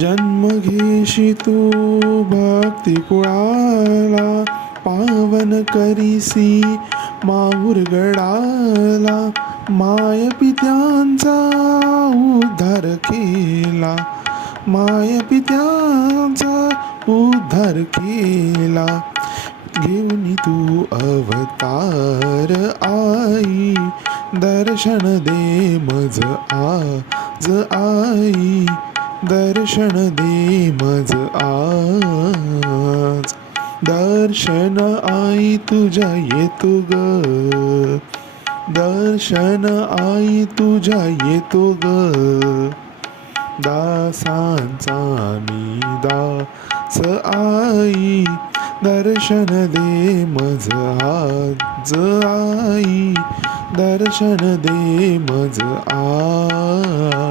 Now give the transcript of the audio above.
जन्म घेशी तू भक्ती कुळाला, पावन करीसी माहुर गडाला. माय पित्यांचा उद्धार केला, माय पित्यांचा उद्धार केला. घेऊन तू अवतार आई, दर्शन दे मज आज आई, दर्शन दे मज आज. दर्शन आई तुझ्या येतो ग, दर्शन आई तुझ्या येतो ग. दासांचा मी दास आई, दर्शन दे मज आज आई, दर्शन दे मज आज.